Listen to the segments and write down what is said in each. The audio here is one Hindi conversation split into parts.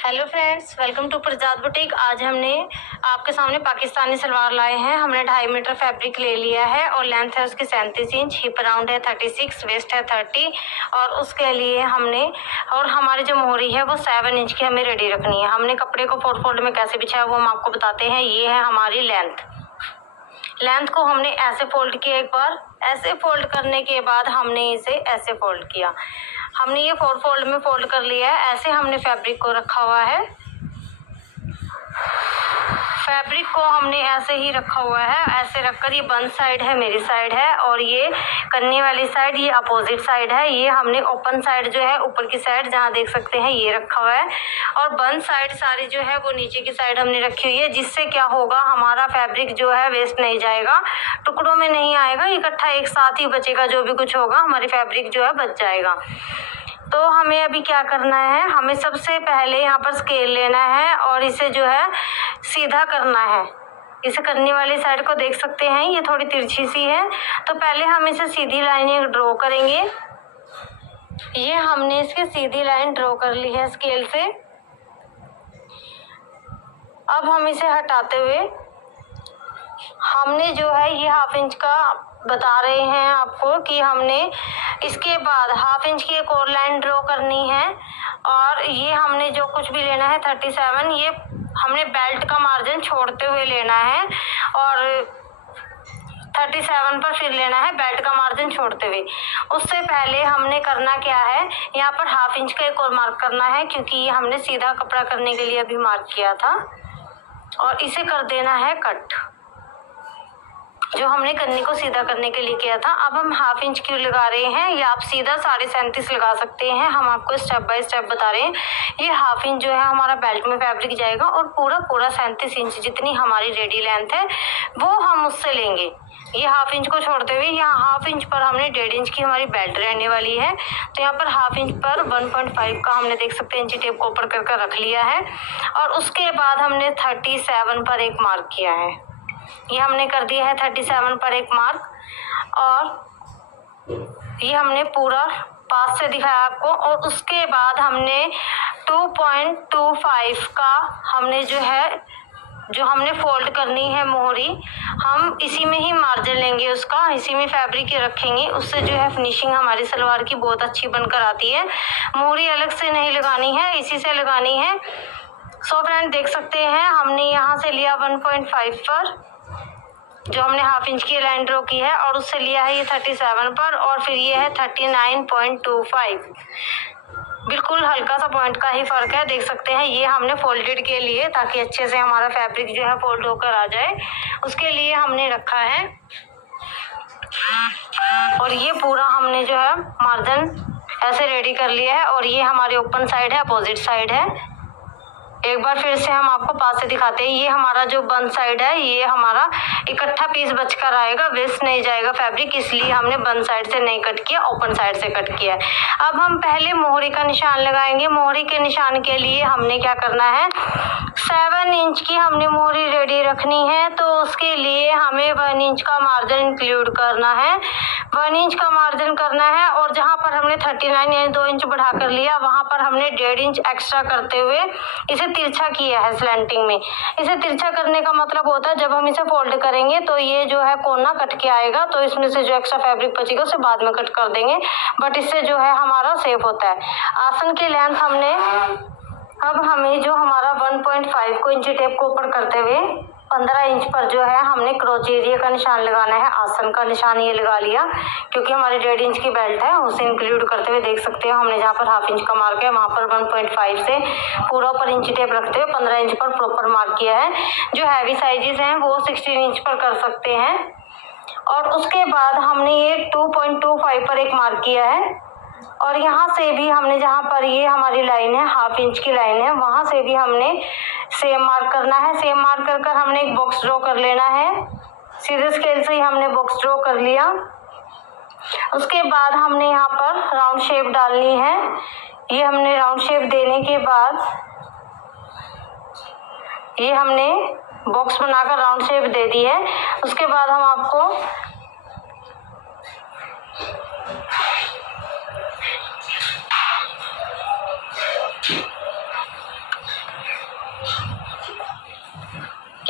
Hello friends, welcome to Prajat boutique. आज हमने आपके सामने पाकिस्तानी सलवार लाए हैं। हमने 2.5 मीटर फैब्रिक ले लिया है और लेंथ है उसकी 37 इंच, हिप राउंड है 36, वेस्ट है 30 और उसके लिए हमने और हमारी जो मोहरी है वो 7 इंच की हमें रेडी रखनी है। हमने कपड़े को 4 फोल्ड में कैसे बिछाया वो हम आपको बताते हैं। ये है हमारी लेंथ को हमने ऐसे फोल्ड किया, एक बार ऐसे फोल्ड करने के बाद हमने इसे ऐसे फोल्ड किया। हमने ये 4 फोल्ड में फोल्ड कर लिया है। ऐसे हमने फैब्रिक को रखा हुआ है। फैब्रिक को हमने ऐसे ही रखा हुआ है। ऐसे रखकर ये बंद साइड है, मेरी साइड है, और ये करने वाली साइड ये अपोजिट साइड है। ये हमने ओपन साइड जो है ऊपर की साइड जहाँ देख सकते हैं ये रखा हुआ है, और बंद साइड सारी जो है वो नीचे की साइड हमने रखी हुई है। जिससे क्या होगा, हमारा फैब्रिक जो है वेस्ट नहीं जाएगा, टुकड़ों में नहीं आएगा, इकट्ठा एक साथ ही बचेगा। जो भी कुछ होगा हमारी फैब्रिक जो है बच जाएगा। तो हमें अभी क्या करना है, हमें सबसे पहले यहाँ पर स्केल लेना है और इसे जो है सीधा करना है। इसे करने वाली साइड को देख सकते हैं ये थोड़ी तिरछी सी है, तो पहले हम इसे सीधी लाइन ड्रॉ करेंगे। ये हमने इसकी सीधी लाइन ड्रॉ कर ली है स्केल से। अब हम इसे हटाते हुए हमने जो है ये 1/2 इंच का बता रहे हैं आपको कि हमने इसके बाद 1/2 इंच की एक और लाइन ड्रॉ करनी है, और ये हमने जो कुछ भी लेना है 37, ये हमने बेल्ट का मार्जिन छोड़ते हुए लेना है, और 37 पर फिर लेना है बेल्ट का मार्जिन छोड़ते हुए। उससे पहले हमने करना क्या है, यहाँ पर 1/2 इंच का एक और मार्क करना है, क्योंकि ये हमने सीधा कपड़ा करने के लिए अभी मार्क किया था, और इसे कर देना है कट, जो हमने कन्नी को सीधा करने के लिए किया था। अब हम 1/2 इंच क्यों लगा रहे हैं, या आप सीधा 37.5 लगा सकते हैं। हम आपको स्टेप बाय स्टेप बता रहे हैं। ये 1/2 इंच जो है हमारा बेल्ट में फैब्रिक जाएगा, और पूरा 37 इंच जितनी हमारी रेडी लेंथ है वो हम उससे लेंगे। ये 1/2 इंच को छोड़ते हुए यहाँ 1/2 इंच पर हमने 1.5 इंच की हमारी बेल्ट रहने वाली है। तो यहाँ पर 1/2 इंच पर 1.5 का हमने देख सकते हैं इंची टेप को ऊपर कर रख लिया है, और उसके बाद हमने 37 पर एक मार्क किया है। ये हमने कर दिया है 37 पर एक मार्क, और ये हमने पूरा पास से दिखाया आपको। और उसके बाद हमने 2.25 का हमने जो हमने फोल्ड करनी है मोहरी, हम इसी में ही मार्जिन लेंगे उसका, इसी में फैब्रिक रखेंगे। उससे जो है फिनिशिंग हमारी सलवार की बहुत अच्छी बनकर आती है। मोहरी अलग से नहीं लगानी है, इसी से लगानी है। सो फ्रेंड देख सकते हैं हमने यहाँ से लिया 1.5 पर, जो हमने 1/2 इंच की लाइन ड्रॉ की है, और उससे लिया है ये 37 पर, और फिर ये है 39.25। बिल्कुल हल्का सा पॉइंट का ही फर्क है, देख सकते हैं। ये हमने फोल्डेड के लिए, ताकि अच्छे से हमारा फैब्रिक जो है फोल्ड होकर आ जाए, उसके लिए हमने रखा है। और ये पूरा हमने जो है मार्जिन ऐसे रेडी कर लिया है, और ये हमारी ओपन साइड है, अपोजिट साइड है। एक बार फिर से हम आपको पास से दिखाते हैं। ये हमारा जो बंद साइड है, ये हमारा इकट्ठा पीस बचकर आएगा, वेस्ट नहीं जाएगा फैब्रिक, इसलिए हमने बंद साइड से नहीं कट किया, ओपन साइड से कट किया है। अब हम पहले मोहरी का निशान लगाएंगे। मोहरी के निशान के लिए हमने क्या करना है, 7 इंच की हमने मोहरी रेडी रखनी है, तो उसके लिए हमें 1 इंच का मार्जिन इंक्लूड करना है। 1 इंच का मार्जिन करना है, और जहाँ पर हमने 39 यानी 2 इंच बढ़ा कर लिया, वहाँ पर हमने 1.5 इंच एक्स्ट्रा करते हुए इसे तिरछा किया है स्लैंटिंग में। इसे तिरछा करने का मतलब होता है जब हम इसे फोल्ड करेंगे तो ये जो है कोना कट के आएगा, तो इसमें से जो एक्स्ट्रा फैब्रिक बचेगा उसे बाद में कट कर देंगे, बट इससे जो है हमारा सेफ होता है। आसन की लेंथ हमने, अब हमें जो हमारा 1.5 को इंची टेप को ऊपर करते हुए 15 इंच पर जो है हमने क्रोच एरिया का निशान लगाना है। आसन का निशान ये लगा लिया, क्योंकि हमारी 1.5 इंच की बेल्ट है, उसे इंक्लूड करते हुए देख सकते हो हमने जहाँ पर 1/2 इंच का मार्क है वहाँ पर 1.5 से पूरा ऊपर इंची टेप रखते हुए 15 इंच पर प्रॉपर मार्क किया है। जो हैवी साइजेस हैं वो 16 इंच पर कर सकते हैं। और उसके बाद हमने ये 2.25 पर एक मार्क किया है, और यहाँ से भी हमने जहाँ पर ये हमारी लाइन है 1/2 इंच की लाइन है, वहाँ से भी हमने सेम मार्क करना है। सेम मार्क कर कर हमने एक बॉक्स ड्रॉ कर लेना है। सीधे स्केल से ही हमने बॉक्स ड्रॉ कर लिया। उसके बाद हमने यहाँ पर राउंड शेप डालनी है। ये हमने राउंड शेप देने के बाद ये हमने बॉक्स बनाकर राउंड शेप दे दी है। उसके बाद हम आपको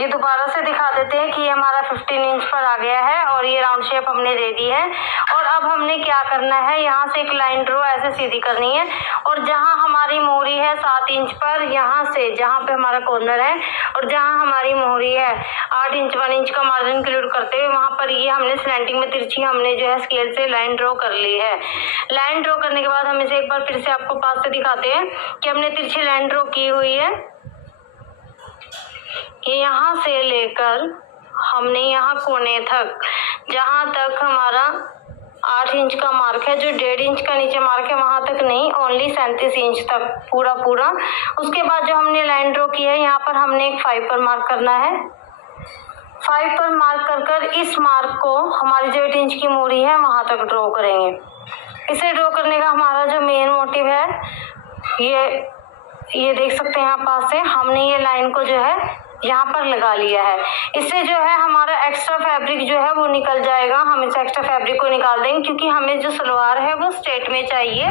ये दोबारा से दिखा देते हैं कि ये हमारा 15 इंच पर आ गया है और ये राउंड शेप हमने दे दी है। और अब हमने क्या करना है, यहाँ से एक लाइन ड्रॉ ऐसे सीधी करनी है और जहाँ हमारी मोहरी है 7 इंच पर, यहाँ से जहाँ पे हमारा कॉर्नर है और जहाँ हमारी मोहरी है 8 इंच 1 इंच का मार्जिन इंक्लूड करते हुए वहाँ पर ये हमने स्लैंटिंग में तिरछी हमने जो है स्केल से लाइन ड्रॉ कर ली है। लाइन ड्रॉ करने के बाद हम इसे एक बार फिर से आपको पास से दिखाते हैं कि हमने तिरछी लाइन ड्रॉ की हुई है। कि यहाँ से लेकर हमने यहाँ कोने तक, जहाँ तक हमारा 8 इंच का मार्क है, जो 1.5 इंच का नीचे मार्क है वहाँ तक नहीं, ओनली 37 इंच तक पूरा। उसके बाद जो हमने लाइन ड्रॉ की है यहाँ पर हमने एक 5 पर मार्क करना है। 5 पर मार्क कर इस मार्क को हमारी जो 8 इंच की मोहरी है वहाँ तक ड्रॉ करेंगे। इसे ड्रॉ करने का हमारा जो मेन मोटिव है, ये देख सकते हैं आप पास से हमने ये लाइन को जो है यहाँ पर लगा लिया है। इससे जो है हमारा एक्स्ट्रा फैब्रिक जो है वो निकल जाएगा। हम इस एक्स्ट्रा फैब्रिक को निकाल देंगे क्योंकि हमें जो सलवार है वो स्ट्रेट में चाहिए,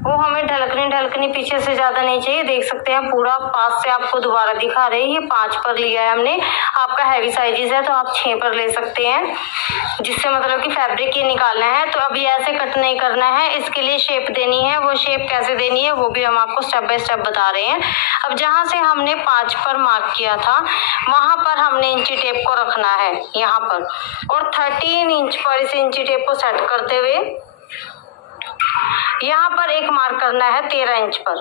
वो हमें ढलकनी पीछे से ज़्यादा नहीं चाहिए। देख सकते हैं पूरा पास से आपको दोबारा दिखा रहे हैं, ये 5 पर लिया है हमने। आपका हैवी साइजेस है तो आप 6 पर ले सकते हैं, जिससे मतलब कि फैब्रिक ये निकालना है। तो अभी ऐसे कट नहीं करना है, इसके लिए शेप देनी है। वो शेप कैसे देनी है वो भी हम आपको स्टेप बाय स्टेप बता रहे हैं। अब जहाँ से हमने 5 पर मार्क किया था वहाँ पर हमने इंची टेप को रखना है यहाँ पर, और 13 इंच पर इस इंची टेप को सेट करते हुए यहाँ पर एक मार्क करना है 13 इंच पर।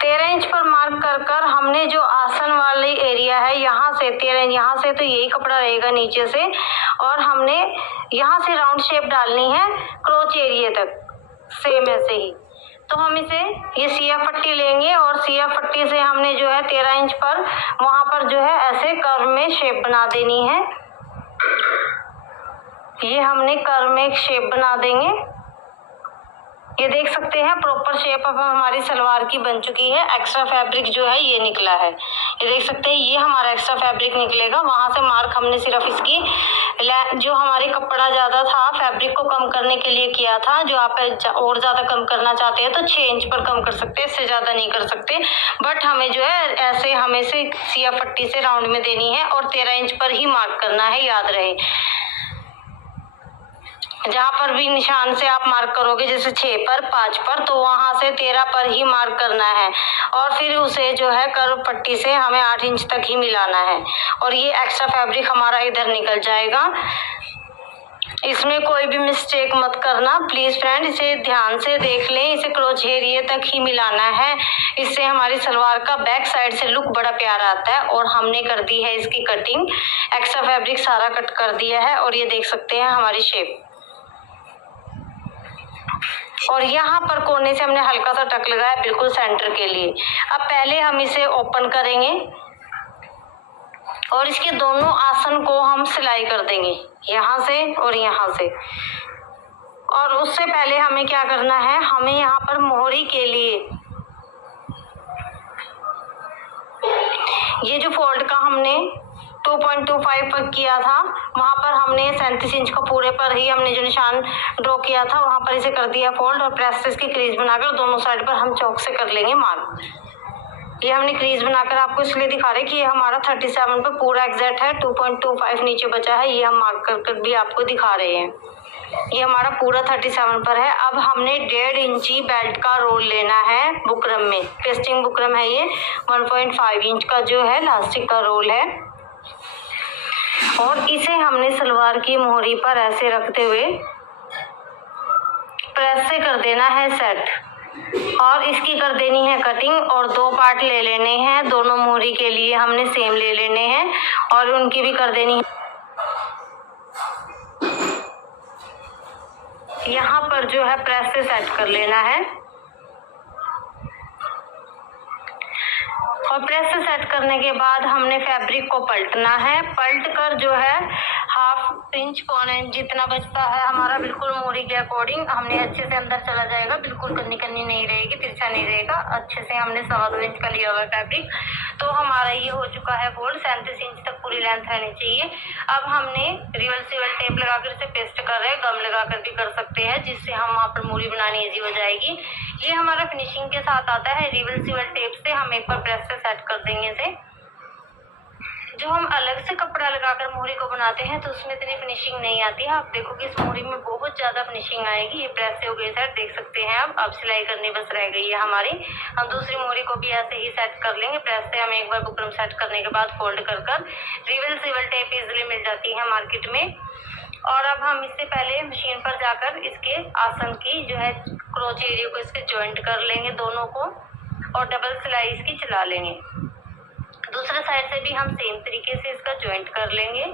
13 इंच पर मार्क कर हमने जो आसन वाली एरिया है यहाँ से 13, यहाँ से तो यही कपड़ा रहेगा नीचे से, और हमने यहाँ से राउंड शेप डालनी है क्रोच एरिया तक, सेम ऐसे ही। तो हम इसे ये सिया पट्टी लेंगे और सिया पट्टी से हमने जो है 13 इंच पर वहाँ पर जो है ऐसे कर्व में शेप बना देनी है। ये हमने कर्व में एक शेप बना देंगे। ये देख सकते हैं प्रॉपर शेप अब हमारी सलवार की बन चुकी है। एक्स्ट्रा फैब्रिक जो है ये निकला है, ये देख सकते हैं, ये हमारा एक्स्ट्रा फैब्रिक निकलेगा। वहां से मार्क हमने सिर्फ इसकी जो हमारे कपड़ा ज्यादा था फैब्रिक को कम करने के लिए किया था। जो आप और ज्यादा कम करना चाहते हैं तो 6 इंच पर कम कर सकते हैं, इससे ज्यादा नहीं कर सकते। बट हमें जो है ऐसे हमें से सिया पट्टी से राउंड में देनी है और 13 इंच पर ही मार्क करना है, याद रहे। जहाँ पर भी निशान से आप मार्क करोगे, जैसे 6 पर 5 पर, तो वहां से 13 पर ही मार्क करना है और फिर उसे जो है कर्व पट्टी से हमें 8 इंच तक ही मिलाना है और ये एक्स्ट्रा फैब्रिक हमारा इधर निकल जाएगा। इसमें कोई भी मिस्टेक मत करना प्लीज फ्रेंड, इसे ध्यान से देख लें। इसे क्रोच एरिया तक ही मिलाना है, इससे हमारी सलवार का बैक साइड से लुक बड़ा प्यारा आता है। और हमने कर दी है इसकी कटिंग, एक्स्ट्रा फैब्रिक सारा कट कर दिया है और ये देख सकते हैं हमारी शेप। और यहाँ पर कोने से हमने हल्का सा टक लगाया बिल्कुल सेंटर के लिए। अब पहले हम इसे ओपन करेंगे और इसके दोनों आसन को हम सिलाई कर देंगे, यहाँ से और यहाँ से। और उससे पहले हमें क्या करना है, हमें यहाँ पर मोहरी के लिए ये जो फोल्ड का हमने 2.25 पर किया था वहां पर हमने 37 इंच का पूरे पर ही हमने जो निशान ड्रॉ किया था वहां पर इसे कर दिया फोल्ड और प्रेस से इसकी क्रीज बनाकर दोनों साइड पर हम चौक से कर लेंगे मार्क। ये हमने क्रीज बनाकर आपको इसलिए दिखा रहे कि ये हमारा 37 पर पूरा एग्जैक्ट है, 2.25 नीचे बचा है, ये हम मार्क कर भी आपको दिखा रहे हैं। ये हमारा पूरा 37 पर है। अब हमने 1.5 इंची बेल्ट का रोल लेना है बुकरम में, पेस्टिंग बुकरम है ये, 1.5 इंच का जो है लास्टिक का रोल है और इसे हमने सलवार की मोहरी पर ऐसे रखते हुए प्रेस से कर देना है सेट और इसकी कर देनी है कटिंग और 2 पार्ट ले लेने हैं। दोनों मोहरी के लिए हमने सेम ले लेने हैं और उनकी भी कर देनी है। यहाँ पर जो है प्रेस से सेट कर लेना है और प्रेस से सेट करने के बाद हमने फैब्रिक को पलटना है। पलट कर जो है 1/2 इंच पौने इंच जितना बचता है हमारा बिल्कुल मोहरी के अकॉर्डिंग हमने अच्छे से अंदर चला जाएगा, बिल्कुल कन्नी नहीं रहेगी, तिरछा नहीं रहेगा। अच्छे से हमने 2.25 इंच का लिया हुआ फैब्रिक, तो हमारा ये हो चुका है फोल्ड। 37 इंच तक पूरी लेंथ रहनी चाहिए। अब हमने रिवर्सिबल टेप लगाकर इसे पेस्ट कर रहे हैं, गम लगाकर भी कर सकते हैं जिससे हम वहाँ पर मोहरी बनानी ईजी हो जाएगी। ये हमारा फिनिशिंग के साथ आता है। रिवर्सिबल टेप से हम एक बार प्रेस से सेट कर देंगे इसे। जो हम अलग से कपड़ा लगाकर मोहरी को बनाते हैं तो उसमें इतनी फिनिशिंग नहीं आती है। आप देखोगे इस मोहरी में बहुत ज़्यादा फिनिशिंग आएगी। ये प्रेस से हो गई साइड, देख सकते हैं आप। अब सिलाई करनी बस रह गई है हमारी। हम दूसरी मोहरी को भी ऐसे ही सेट कर लेंगे। प्रेस से हम एक बार बुकरम सेट करने के बाद फोल्ड कर रिवल टेप इजिली मिल जाती है मार्केट में। और अब हम इससे पहले मशीन पर जाकर इसके आसन की जो है क्रोच एरिया को इसके ज्वाइंट कर लेंगे दोनों को, और डबल सिलाई इसकी चला लेंगे। दूसरे साइड से भी हम सेम तरीके से इसका ज्वाइंट कर लेंगे।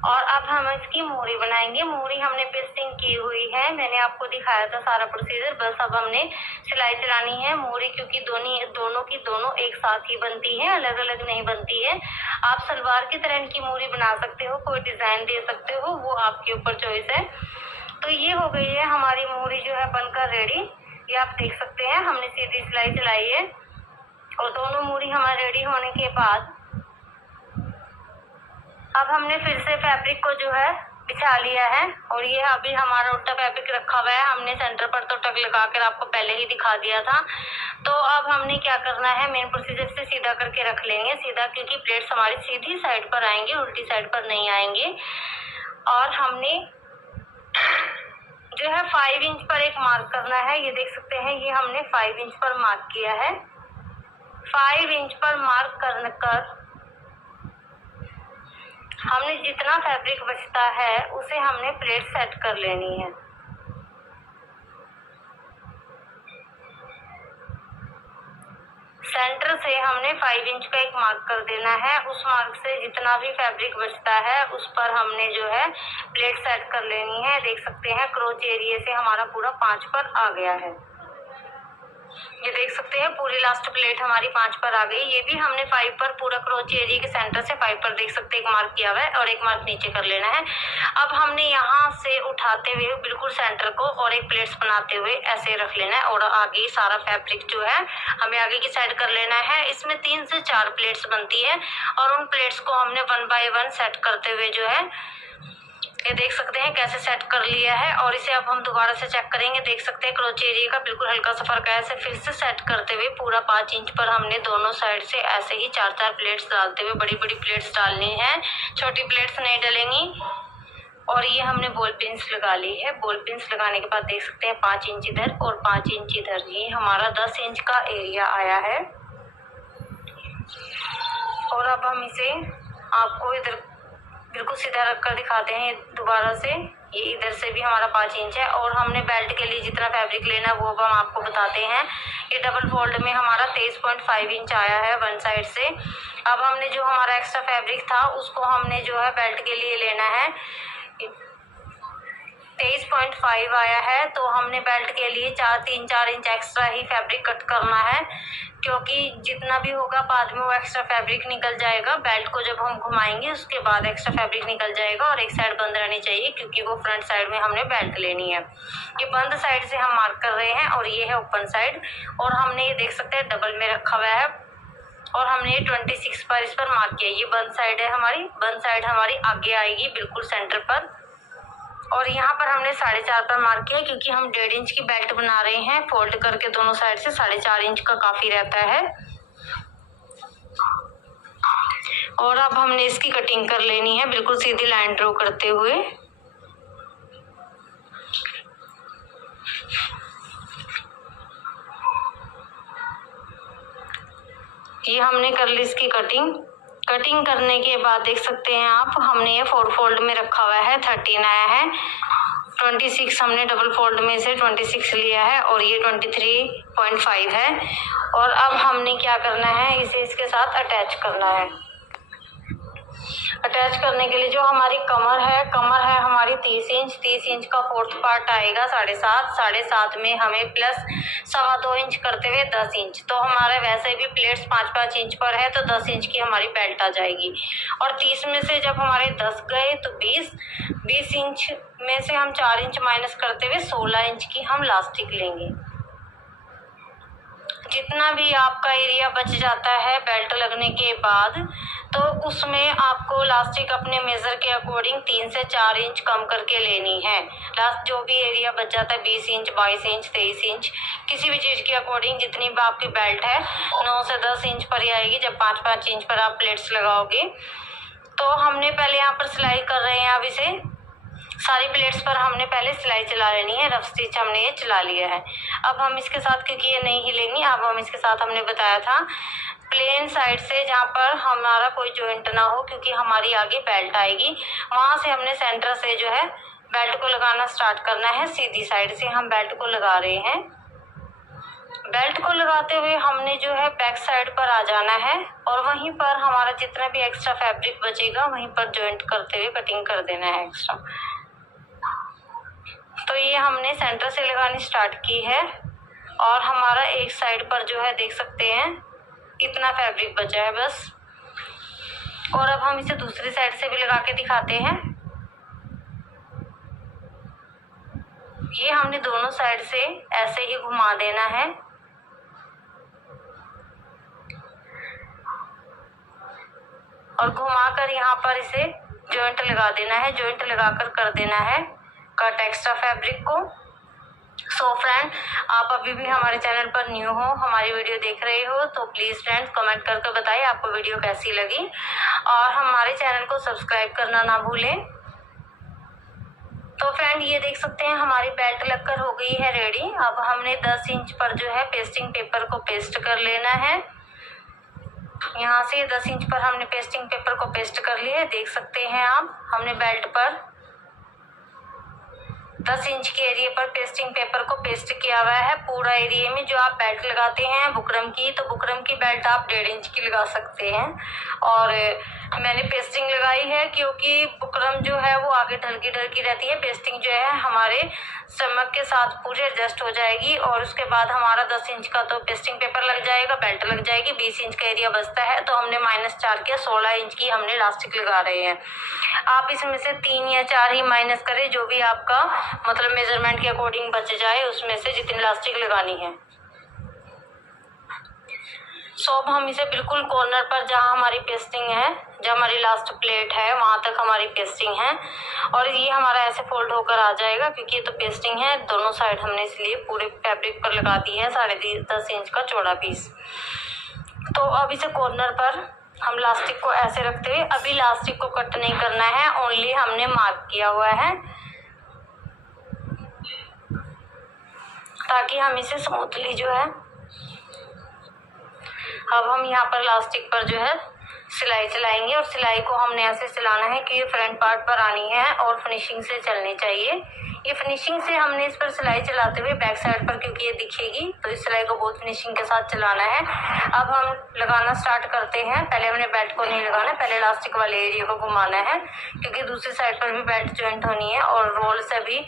और अब हम इसकी मोहरी बनाएंगे। मोहरी हमने पेस्टिंग की हुई है, मैंने आपको दिखाया था सारा प्रोसीजर। बस अब हमने सिलाई चलानी है। मोहरी क्योंकि दोनों की दोनों एक साथ ही बनती है, अलग अलग नहीं बनती है। आप सलवार की तरह इनकी मोहरी बना सकते हो, कोई डिजाइन दे सकते हो, वो आपके ऊपर चॉइस है। तो ये हो गई है हमारी मोहरी जो है बनकर रेडी। ये आप देख सकते हैं हमने सीधी सिलाई चलाई है। और दोनों मोहरी हमारे रेडी होने के बाद अब हमने फिर से फैब्रिक को जो है बिछा लिया है। और ये अभी हमारा उल्टा फैब्रिक रखा हुआ है। हमने सेंटर पर तो टक लगाकर आपको पहले ही दिखा दिया था। तो अब हमने क्या करना है, मेन प्रोसीजर से सीधा करके रख लेंगे। सीधा क्योंकि प्लेट्स हमारी सीधी साइड पर आएंगे, उल्टी साइड पर नहीं आएंगे। और हमने जो है 5 इंच पर एक मार्क करना है। ये देख सकते हैं, ये हमने 5 इंच पर मार्क किया है। 5 इंच पर मार्क कर हमने जितना फैब्रिक बचता है उसे हमने प्लेट सेट कर लेनी है। सेंटर से हमने 5 इंच का एक मार्क कर देना है। उस मार्क से जितना भी फैब्रिक बचता है उस पर हमने जो है प्लेट सेट कर लेनी है। देख सकते हैं क्रोच एरिया से हमारा पूरा 5 पर आ गया है। ये देख सकते हैं पूरी लास्ट प्लेट हमारी 5 पर आ गई। ये भी हमने 5 पर पूरा क्रोच एरिया के सेंटर से 5 पर देख सकते हैं एक मार्क किया हुआ है और एक मार्क नीचे कर लेना है। अब हमने यहाँ से उठाते हुए बिल्कुल सेंटर को और एक प्लेट्स बनाते हुए ऐसे रख लेना है। और आगे सारा फैब्रिक जो है हमें आगे की साइड कर लेना है। इसमें 3 से 4 प्लेट्स बनती है और उन प्लेट्स को हमने 1 बाय 1 सेट करते हुए जो है ये देख सकते हैं कैसे सेट कर लिया है। और इसे अब हम दोबारा से चेक करेंगे। देख सकते हैं क्रोच एरिया का बिल्कुल हल्का सा फर्क है। ऐसे फिर से सेट करते हुए पूरा 5 इंच पर हमने दोनों साइड से ऐसे ही 4-4 प्लेट्स डालते हुए बड़ी बड़ी प्लेट्स डालनी है, छोटी प्लेट्स नहीं डलेंगी। और ये हमने बॉल पिन्स लगा ली है। बॉल पिन्स लगाने के बाद देख सकते हैं 5 इंच इधर और 5 इंच इधर। ये हमारा 10 इंच का एरिया आया है। और अब हम इसे आपको इधर बिल्कुल सीधा रखकर दिखाते हैं दोबारा से। ये इधर से भी हमारा 5 इंच है। और हमने बेल्ट के लिए जितना फैब्रिक लेना है वो अब हम आपको बताते हैं। ये डबल फोल्ड में हमारा 23.5 इंच आया है वन साइड से। अब हमने जो हमारा एक्स्ट्रा फैब्रिक था उसको हमने जो है बेल्ट के लिए लेना है। 23.5 आया है तो हमने बेल्ट के लिए 3-4 इंच एक्स्ट्रा ही फैब्रिक कट करना है, क्योंकि जितना भी होगा बाद में वो एक्स्ट्रा फैब्रिक निकल जाएगा। बेल्ट को जब हम घुमाएंगे उसके बाद एक्स्ट्रा फैब्रिक निकल जाएगा और एक साइड बंद रहनी चाहिए क्योंकि वो फ्रंट साइड में हमने बेल्ट लेनी है। ये बंद साइड से हम मार्क कर रहे हैं और ये है ओपन साइड। और हमने ये देख सकते हैं डबल में रखा हुआ है और हमने ये 26 पर इस पर मार्क किया। ये बंद साइड है हमारी। बंद साइड हमारी आगे आएगी बिल्कुल सेंटर पर। और यहाँ पर हमने 4.5 पर मार्क किया क्योंकि हम 1.5 इंच की बेल्ट बना रहे हैं। फोल्ड करके दोनों साइड से 4.5 इंच का काफी रहता है। और अब हमने इसकी कटिंग कर लेनी है बिल्कुल सीधी लाइन ड्रॉ करते हुए। ये हमने कर ली इसकी कटिंग करने के बाद देख सकते हैं आप हमने ये 4 फोल्ड में रखा हुआ है। 13 आया है। 26 हमने डबल फोल्ड में से 26 लिया है और ये 23.5 है। और अब हमने क्या करना है, इसे इसके साथ अटैच करना है। अटैच करने के लिए जो हमारी कमर है हमारी 30 इंच का 4th पार्ट आएगा 7.5 में हमें प्लस 2.25 इंच करते हुए 10 इंच। तो हमारे वैसे भी प्लेट्स 5-5 इंच पर है तो 10 इंच की हमारी बेल्ट आ जाएगी। और 30 में से जब हमारे 10 गए तो 20 इंच में से हम 4 इंच माइनस करते हुए 16 इंच की हम लास्टिक लेंगे। जितना भी आपका एरिया बच जाता है बेल्ट लगने के बाद, तो उसमें आपको इलास्टिक अपने मेजर के अकॉर्डिंग 3 से 4 इंच कम करके लेनी है। लास्ट जो भी एरिया बच जाता है 20 इंच, 22 इंच, 23 इंच, किसी भी चीज के अकॉर्डिंग जितनी भी आपकी बेल्ट है 9 से 10 इंच पर ही आएगी जब 5-5 इंच पर आप प्लेट्स लगाओगे। तो हमने पहले यहाँ पर सिलाई कर रहे हैं। अब इसे सारी प्लेट्स पर हमने पहले सिलाई चला लेनी है। रफ स्टिच हमने ये चला लिया है। अब हम इसके साथ, क्योंकि ये नहीं हिलेंगी, अब हम इसके साथ हमने बताया था प्लेन साइड से जहाँ पर हमारा कोई जॉइंट ना हो, क्योंकि हमारी आगे बेल्ट आएगी, वहां से हमने सेंटर से जो है बेल्ट को लगाना स्टार्ट करना है। सीधी साइड से हम बेल्ट को लगा रहे हैं। बेल्ट को लगाते हुए हमने जो है बैक साइड पर आ जाना है और वहीं पर हमारा जितना भी एक्स्ट्रा फैब्रिक बचेगा वहीं पर जॉइंट करते हुए कटिंग कर देना है एक्स्ट्रा। तो ये हमने सेंटर से लगानी स्टार्ट की है और हमारा एक साइड पर जो है देख सकते हैं इतना फैब्रिक बचा है बस। और अब हम इसे दूसरी साइड से भी लगा के दिखाते हैं। ये हमने दोनों साइड से ऐसे ही घुमा देना है और घुमाकर यहाँ पर इसे जॉइंट लगा देना है। जॉइंट लगाकर कर देना है कट एक्स्ट्रा फैब्रिक को। सो फ्रेंड, आप अभी भी हमारे चैनल पर न्यू हो, हमारी वीडियो देख रहे हो, तो प्लीज फ्रेंड्स कमेंट करके बताइए आपको वीडियो कैसी लगी और हमारे चैनल को सब्सक्राइब करना ना भूलें। तो फ्रेंड, ये देख सकते हैं हमारी बेल्ट लगकर हो गई है रेडी। अब हमने 10 इंच पर जो है पेस्टिंग पेपर को पेस्ट कर लेना है। यहाँ से 10 इंच पर हमने पेस्टिंग पेपर को पेस्ट कर लिया है। देख सकते हैं आप, हमने बेल्ट पर 10 इंच के एरिया पर पेस्टिंग पेपर को पेस्ट किया हुआ है। पूरा एरिया में जो आप बेल्ट लगाते हैं बुकरम की, तो बुकरम की बेल्ट आप 1.5 इंच की लगा सकते हैं। और मैंने पेस्टिंग लगाई है क्योंकि बुकरम जो है वो आगे ढलकी रहती है। पेस्टिंग जो है हमारे स्टमक के साथ पूरी एडजस्ट हो जाएगी और उसके बाद हमारा 10 इंच का तो पेस्टिंग पेपर लग जाएगा, बेल्ट लग जाएगी। 20 इंच का एरिया बचता है तो हमने -4 किया, 16 इंच की हमने इलास्टिक लगा रहे हैं। आप इसमें से 3 या 4 ही माइनस करें, जो भी आपका मतलब मेजरमेंट के अकॉर्डिंग बच जाए उसमें से जितनी इलास्टिक लगानी है। सो अब हम इसे बिल्कुल कॉर्नर पर जहाँ हमारी पेस्टिंग है, जहाँ हमारी लास्ट प्लेट है वहां तक हमारी पेस्टिंग है और ये हमारा ऐसे फोल्ड होकर आ जाएगा क्योंकि ये तो पेस्टिंग है दोनों साइड हमने इसलिए पूरे फैब्रिक पर लगा दी है 10.5 इंच का चौड़ा पीस। तो अब इसे कॉर्नर पर हम इलास्टिक को ऐसे रखते हुए, अभी इलास्टिक को कट नहीं करना है, ओनली हमने मार्क किया हुआ है ताकि हम इसे स्मूथली जो है, अब हम यहाँ पर इलास्टिक पर जो है सिलाई चलाएंगे और सिलाई को हमने ऐसे चलाना है कि ये फ्रंट पार्ट पर आनी है और फिनिशिंग से चलनी चाहिए। ये फिनिशिंग से हमने इस पर सिलाई चलाते हुए बैक साइड पर, क्योंकि ये दिखेगी तो इस सिलाई को बहुत फिनिशिंग के साथ चलाना है। अब हम लगाना स्टार्ट करते हैं। पहले हमने बेल्ट को नहीं लगाना, पहले इलास्टिक वाले एरिया को घुमाना है क्योंकि दूसरी साइड पर भी बेल्ट ज्वाइंट होनी है और रोल से भी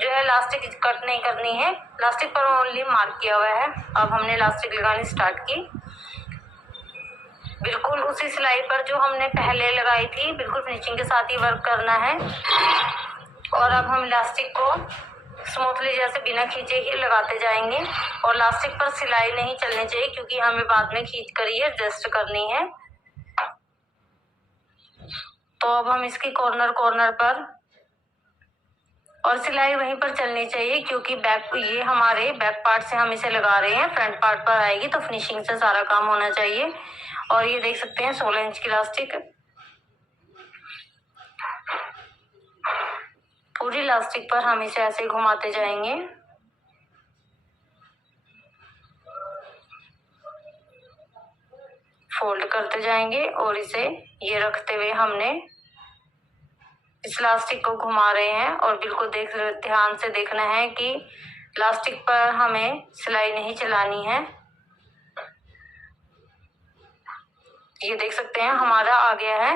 जो है इलास्टिक कट नहीं करनी है। इलास्टिक पर ओनली मार्क किया हुआ है। अब हमने इलास्टिक लगानी स्टार्ट की, बिल्कुल उसी सिलाई पर जो हमने पहले लगाई थी, बिल्कुल फिनिशिंग के साथ ही वर्क करना है। और अब हम इलास्टिक को स्मूथली जैसे बिना खींचे ही लगाते जाएंगे और इलास्टिक पर सिलाई नहीं चलनी चाहिए क्योंकि हमें बाद में खींच कर ही एडजस्ट करनी है। तो अब हम इसकी कॉर्नर पर, और सिलाई वहीं पर चलनी चाहिए क्योंकि ये हमारे बैक पार्ट से हम इसे लगा रहे हैं, फ्रंट पार्ट पर आएगी तो फिनिशिंग से सारा काम होना चाहिए। और ये देख सकते हैं 16 इंच की इलास्टिक, पूरी इलास्टिक पर हम इसे ऐसे घुमाते जाएंगे। फोल्ड करते जाएंगे और इसे ये रखते हुए हमने इस इलास्टिक को घुमा रहे हैं और बिल्कुल ध्यान से देखना है कि इलास्टिक पर हमें सिलाई नहीं चलानी है। ये देख सकते हैं हमारा आ गया है।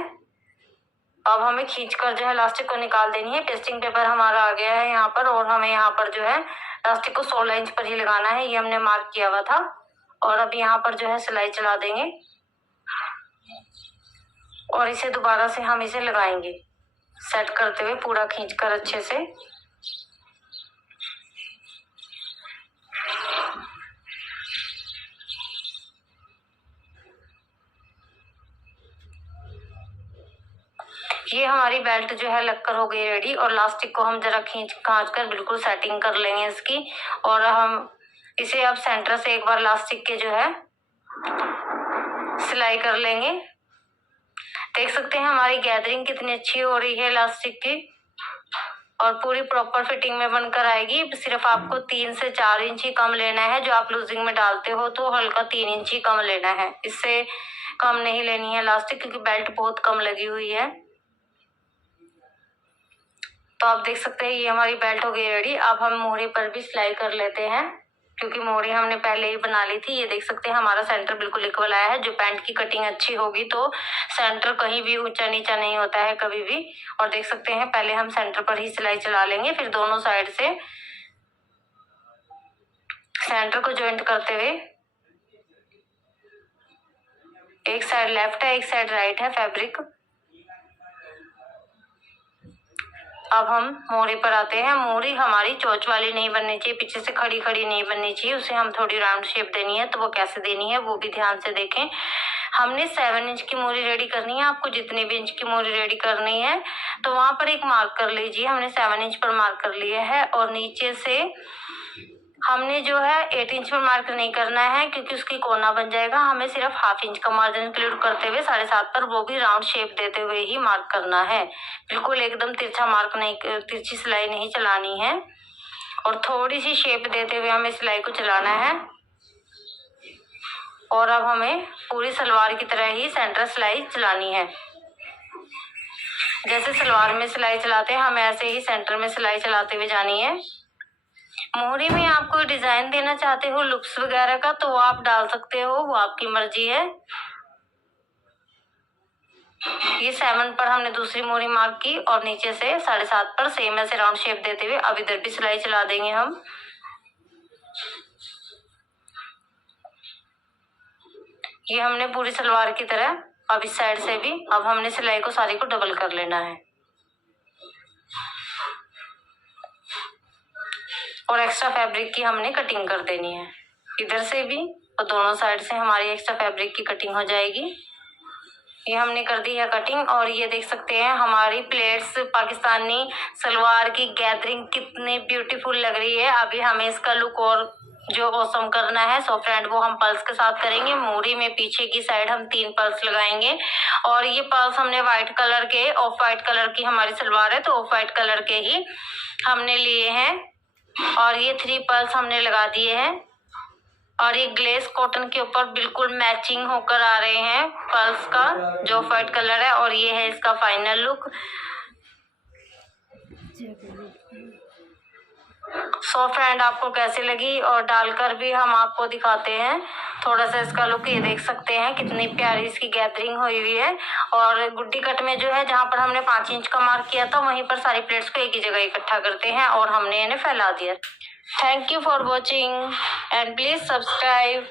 अब हमें खींचकर जो है इलास्टिक को निकाल देनी है। पेस्टिंग पेपर हमारा आ गया है यहाँ पर और हमें यहाँ पर जो है इलास्टिक को 16 इंच पर ही लगाना है, ये हमने मार्क किया हुआ था। और अब यहाँ पर जो है सिलाई चला देंगे और इसे दोबारा से हम इसे लगाएंगे सेट करते हुए पूरा खींचकर अच्छे से। ये हमारी बेल्ट जो है लगकर हो गई रेडी, और लास्टिक को हम जरा खींच खांच कर बिल्कुल सेटिंग कर लेंगे इसकी, और हम इसे अब सेंटर से एक बार लास्टिक के जो है सिलाई कर लेंगे। देख सकते हैं हमारी गैदरिंग कितनी अच्छी हो रही है इलास्टिक की, और पूरी प्रॉपर फिटिंग में बनकर आएगी। सिर्फ आपको 3 से 4 इंच ही कम लेना है। जो आप लूजिंग में डालते हो तो हल्का 3 इंच ही कम लेना है, इससे कम नहीं लेनी है इलास्टिक, क्योंकि बेल्ट बहुत कम लगी हुई है। तो आप देख सकते हैं ये हमारी बेल्ट हो गई रेडी। अब हम मोहरे पर भी सिलाई कर लेते हैं, क्योंकि मोहरी हमने पहले ही बना ली थी। ये देख सकते हैं हमारा सेंटर बिल्कुल इक्वल आया है। जो पैंट की कटिंग अच्छी होगी तो सेंटर कहीं भी ऊंचा नीचा नहीं होता है कभी भी। और देख सकते हैं पहले हम सेंटर पर ही सिलाई चला लेंगे, फिर दोनों साइड से सेंटर को ज्वाइंट करते हुए, एक साइड लेफ्ट है एक साइड राइट है फैब्रिक। अब हम मोहरी पर आते हैं। मोहरी हमारी चोंच वाली नहीं बननी चाहिए, पीछे से खड़ी खड़ी नहीं बननी चाहिए, उसे हम थोड़ी राउंड शेप देनी है। तो वो कैसे देनी है वो भी ध्यान से देखें। हमने 7 इंच की मोहरी रेडी करनी है। आपको जितने भी इंच की मोहरी रेडी करनी है तो वहां पर एक मार्क कर लीजिए। हमने 7 इंच पर मार्क कर लिया है, और नीचे से हमने जो है 8 इंच पर मार्क नहीं करना है, क्योंकि उसकी कोना बन जाएगा। हमें सिर्फ ½ इंच का मार्जिन इंक्लूड करते हुए 7.5 पर, वो भी राउंड शेप देते हुए ही मार्क करना है। बिल्कुल एकदम तिरछा मार्क नहीं, तिरछी सिलाई नहीं चलानी है, और थोड़ी सी शेप देते हुए हमें सिलाई को चलाना है। और अब हमें पूरी सलवार की तरह ही सेंटर सिलाई चलानी है। जैसे सलवार में सिलाई चलाते हैं हमें ऐसे ही सेंटर में सिलाई चलाते हुए जानी है। मोहरी में आप कोई डिजाइन देना चाहते हो लुक्स वगैरह का तो वो आप डाल सकते हो, वो आपकी मर्जी है। ये 7 पर हमने दूसरी मोहरी मार्क की, और नीचे से 7.5 पर सेम ऐसे राउंड शेप देते हुए अब इधर भी सिलाई चला देंगे हम। ये हमने पूरी सलवार की तरह, अब इस साइड से भी अब हमने सिलाई को सारी को डबल कर लेना है, और एक्स्ट्रा फैब्रिक की हमने कटिंग कर देनी है इधर से भी, और दोनों साइड से हमारी एक्स्ट्रा फैब्रिक की कटिंग हो जाएगी। ये हमने कर दी है कटिंग, और ये देख सकते हैं हमारी प्लेट्स पाकिस्तानी सलवार की गैदरिंग कितनी ब्यूटीफुल लग रही है। अभी हमें इसका लुक और जो ऑसम करना है सो फ्रेंड वो हम पल्स के साथ करेंगे। मोहरी में पीछे की साइड हम 3 पल्स लगाएंगे, और ये पल्स हमने व्हाइट कलर के, ऑफ व्हाइट कलर की हमारी सलवार है तो ऑफ व्हाइट कलर के ही हमने लिए हैं, और ये 3 पल्स हमने लगा दिए हैं, और ये ग्लेस कॉटन के ऊपर बिल्कुल मैचिंग होकर आ रहे हैं पल्स का जो व्हाइट कलर है। और ये है इसका फाइनल लुक। सो फ्रेंड आपको कैसी लगी, और डालकर भी हम आपको दिखाते हैं थोड़ा सा इसका लुक। ये देख सकते हैं कितनी प्यारी इसकी गैदरिंग हुई हुई है, और गुड्डी कट में जो है जहाँ पर हमने 5 इंच का मार्क किया था वहीं पर सारी प्लेट्स को एक ही जगह इकट्ठा करते हैं और हमने इन्हें फैला दिया। Thank you for watching and please subscribe.